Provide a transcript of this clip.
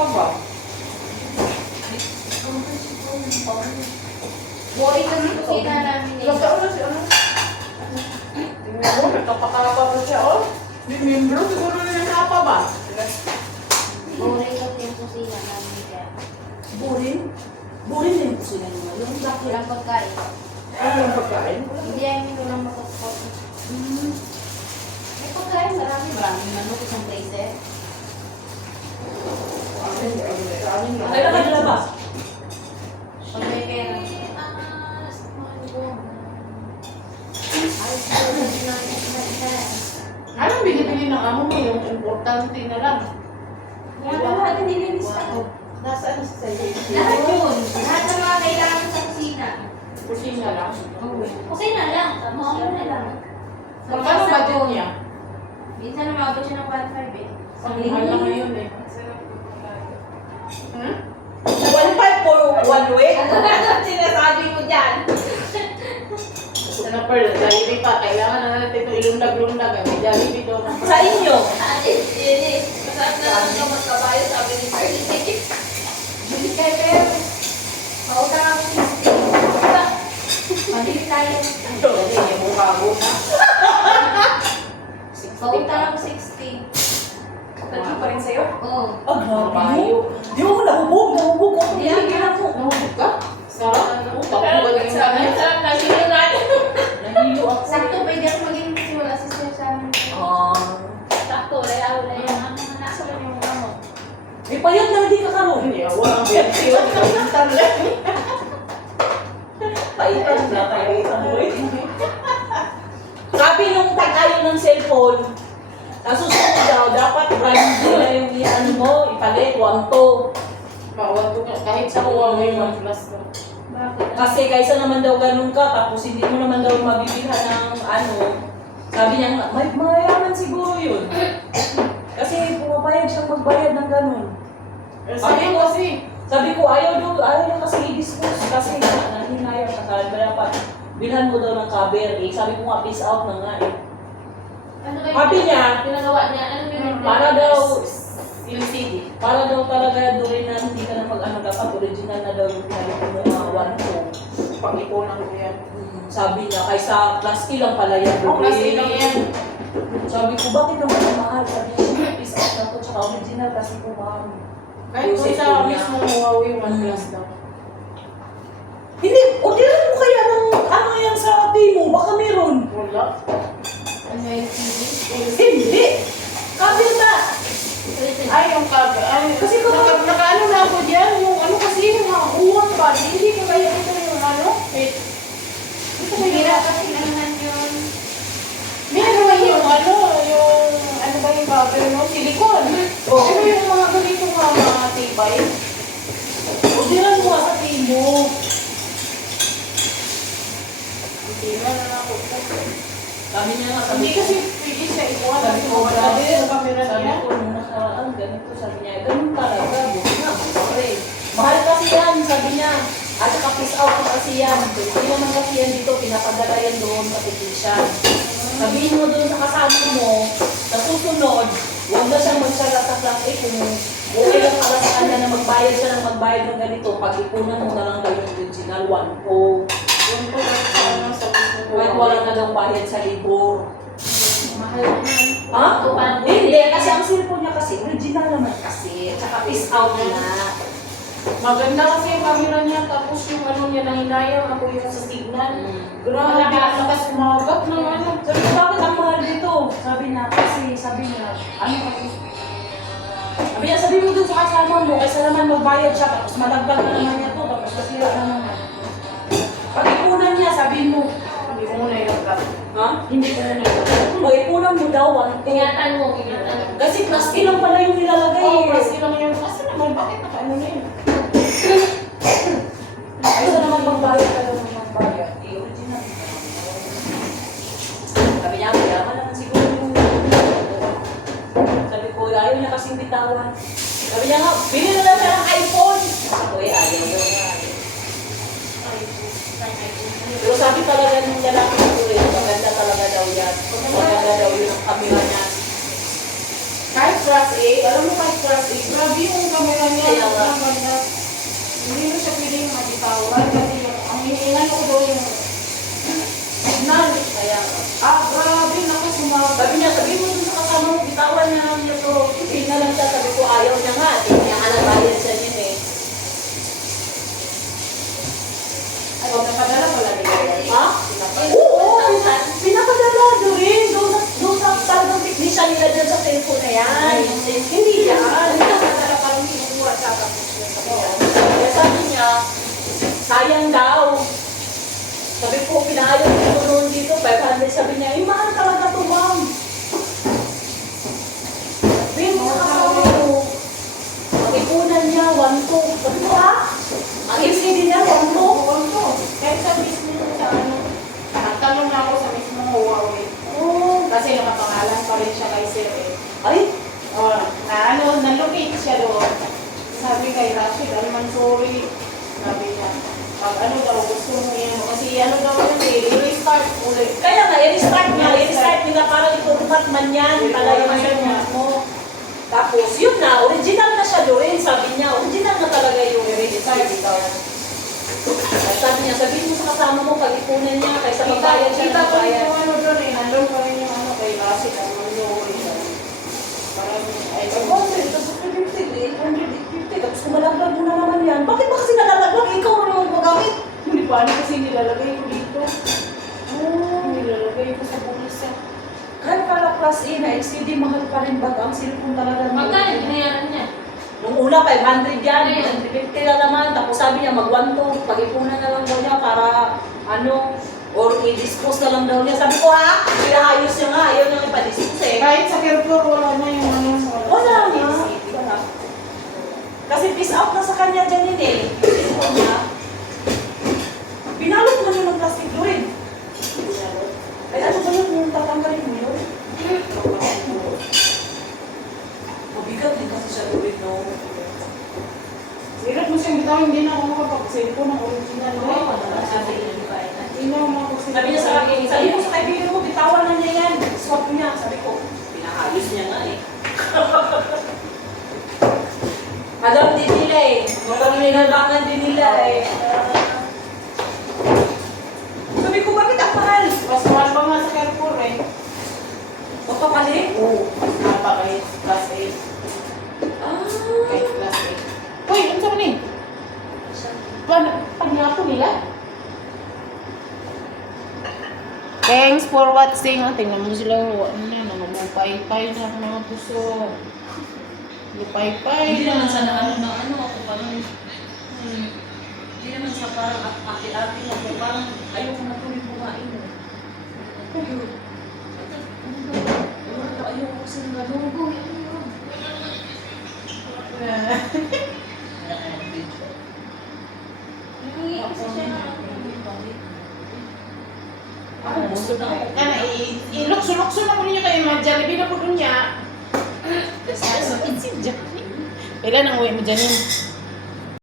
pa ba? Boring kasi kusina namin eh. Ilang taon na si ano? Tingnan mo, nagkapakapa na siya, oh. Di membro, siguro na napa ba? Boring kasi yung kusina namin kaya. Boring? Boring na yung kusina nyo ngayon. Bakit? Walang pagkain. Ano yung pagkain? Hindi namin walang makapot. May pagkain, marami. Maraming manok, isang placer. Kailan ka nalabas? Pag may pera. Anong binibili ng amo mo? Yung importante na lang. Lahat nililista ko. Nasaan sa sa'yo? Lahat yun. Lahat ng mga kailangan sa kusina. Kusina lang. Kusina lang. Kusina na lang. Magkano budget niya? Minsan umabot siya ng 1.5 eh. Ang mahal na ngayon eh. Hmm? 1.5 for 1 week? Sinasabi mo dyan. Sana per, Jollibee pa. Kailangan na natin ito ilundag-lundag. May Jollibee doon. Sa inyo? Yun eh. Masarap na lang ka magkabayo, sabi ni Carly. Bili kayo pero. Mautang ako ng 60. Mabili tayo. Dali, yung mukha mo na. Mautang ako 60. Nag-keep pa rin sa'yo? Oo. Oh, grabe Mabayo. mo. Di mo nahubog ako. Hindi ako ginako. Nahubog ka? Sarap. Tapos ba yung sana? Sarap na sino natin. Nahilo ako. Sakto, pwede ako maging kasi wala si Sir sa amin. Sakto, wala yung ano, nasa lang yung ano. May payat na hindi ka karoon. Hindi, wala ang Pepsi. Pagkakuntan lang. Paitan na tayo sa buhay. Sabi nung tag-ayo ng cellphone, nasusunod daw, dapat brand new na yung ano mo, ipalit, wanto. Bawal ko ka. Kahit sa Huawei OnePlus na. Bakit? Kasi kaysa naman daw ganun ka, tapos hindi mo naman daw mabibilhan ng ano, sabi niya, may mayaman siguro yun. Kasi pumapayag siyang magbayad ng ganun. Sabi ko kasi, Sabi ko, ayaw niya kasi i-dispose kasi nahinaya siya ka, dapat bilhan mo daw ng cover eh. Sabi ko nga, peace out na nga eh. Ano kayo? Sabi niya, Pinagawa niya, ano yung para daw, LCD. para daw talaga doon na hindi ka na mag-ano dapat, original na daw yung pinalik mo mga one phone. Pag-ipunan ko yan. Sabi niya, kaysa plastic lang pala yan. Oh, plastic lang yan. Sabi ko, bakit naman ang mahal? Sabi niya, peace out na to, tsaka original kasi po mahal. Kahit kung sa mismo Huawei OnePlus daw. Hindi, orderan mo kaya ng ano yan sa Timo, baka meron. Wala. Ano yung TV? Hindi! Kabel na! Ay, yung cover. Ay, Kasi kung- naka-ano na ako dyan. Yung ano kasi, yung mga uwang pa. Hindi ko kaya ito yung ano. Wait. Ito ko Hira yung... kasi anuhan yun. Meron ba yung ano, yung... Ano ba yung cover no? Silicone. Oo. Pero yung mga ganito mga tibay. Orderan mo sa Timo. Hindi na ako. Sabi niya nga, Hindi kasi pwede siya ikuha. sabi ko, Sabi ko, camera sabi niya. ko, nung nakaraan, ganito, sabi niya, ganun talaga, buti nga, pare. Mahal kasi yan, sabi niya. At saka peace out ko kasi yan. Hindi naman kasi yan dito, pinapadala yan doon sa petition. Sabihin mo doon sa kasama mo, sa susunod, huwag na siyang magsalat sa class A kung okay lang pala sa kanya na magbayad siya ng magbayad ng ganito, pag-ipunan mo na lang daw yung original one o Yung po, ano, sa mismo kahit wala na daw bayad sa libor. Mahal na yan. Ha? Tupan. Hindi, kasi ang cellphone niya kasi, original naman kasi, tsaka peace out na. Maganda kasi yung camera niya, tapos yung ano niya, nahinayang ako yung sa signal. Grabe, ang lakas kumagat ng ano. Sabi ko, bakit ang mahal dito? Sabi niya, kasi sabi niya, ano kasi? Sabi niya, sabi mo dun sa kasama mo, kaysa naman magbayad siya, tapos malagdag na naman niya to, tapos masira na naman. Pag-ipunan niya, sabi mo, Hindi ko muna ilagay. ha? Hindi ko muna ilagay. Pag-ipunan mo daw, Ingatan mo, ingatan mo. kasi plastic lang pala yung nilalagay Oo, eh. kasi lang yun. Kasi naman, bakit naka-ano na yun? Kaysa naman magbayad ka daw ng magbayad, eh, original. Sabi niya, kaya ka naman siguro yung... Sabi ko, ayaw niya kasing bitawan. Sabi niya nga, bili na lang siya ng iPhone. Ako eh, ayaw daw nga. Pero sabi talaga ng lalaki ko rin, maganda talaga daw yan. Maganda daw yun ang camera niya. Kahit class A, alam mo kahit class A. Grabe yung camera niya. Kaya nga. Ang ganda. Hindi mo siya pwedeng mabitawan kasi ang hinihingan ko daw yung signal. Kaya, Grabe, naku, sumabot. sabi niya, sabi mo dun sa kasama mo, bitawan niya lang niya to. Hindi na lang siya, sabi ko, ayaw niya nga. Hindi niya bayad siya niya eh. Ay, napadala pala nila. Ha? Oo, pinapadala doon. Doon sa talagang technician nila dyan sa cellphone na yan. Hindi yan. Napadala pa rin kinukuha siya tapos yun sa kanya. Kaya sabi niya, sayang daw. Sabi ko, pinaayon ko noon dito, 500. Sabi niya, mahal talaga to, ma'am. Sabi mo, kasama ko. Ang ipunan niya, 1-2. Sabi ko, ha? Ang LCD niya, 1-2. Kahit sa mismo sa nagtanong na ako sa mismo Huawei. Oh. Kasi nakapangalan pa rin siya kay Sir eh. Ay, Na-locate siya doon. Sabi kay Rashid, sorry. Sabi niya, pag daw, gusto mo yan. Kasi daw yun i-restart ulit. kaya nga, i-restart niya. I-restart nila para itutumat man yan. Pala yung niya. mo. Tapos, yun na, original na siya doon. Sabi niya, original na talaga yung i-restart ito. Sabi niya, sabihin mo sa kasama mo, pag-ipunan niya, kaysa magbayad siya Kita ng pa rin bayad. yung doon eh. Nandun pa rin yung kay Rashid. Parang, ay, Tapos kumalaglag mo na naman yan. Bakit ba kasi nalalaglag? Ikaw na naman magamit. hindi pa kasi nilalagay ko dito. Nilalagay ko sa bulsa. Kahit pala class A na LCD, mahal pa rin baga ang cellphone talaga. Magkano binayaran niya? Nung una, 500 yan. 150 na naman. Tapos sabi niya, mag-1-2. Pag-ipunan na lang daw niya para, or i-dispose na lang daw niya. Sabi ko, ha? Pinahayos niya nga. Ayaw niya ipa-dispose eh. Kahit sa Carrefour, wala na yung Wala nga. Wala. Kasi peace out na sa kanya dyan yun eh. Cellphone niya. Binalot na yun ng plastic doon. Ay, ano ba yun? Yung tatanggalin mo yun? Mabigat din kasi siya doon, no? Sirat mo siyang bitaw, hindi na ako makapag-cellphone ng original. Inaw mo ako Sabi niya sa akin, sabi mo sa kaibigan mo, bitawan na niya yan. Swap niya. Sabi ko, pinahayos niya nga eh. Alam din nila eh. Magpamilinabangan din nila eh. Sabi ko, bakit ang mahal? Mas mahal pa nga sa Carrefour eh. Magpapalit? Oo. Napakahit. Class A. Kahit class A. Uy, ano sa manin? Pagyapo nila? Thanks for watching. Tingnan mo sila. Namamupay-pay na mga puso. Lupay-pay Hindi na. naman sa ano ako parang hindi naman sa parang ate-ate ako parang ayoko na tuloy kumain mo. Ayoko kasi ng galugo. Ilukso-lukso na ko niya kayo mga Jollibee na po doon niya. Ilan ang uwi mo dyan yun?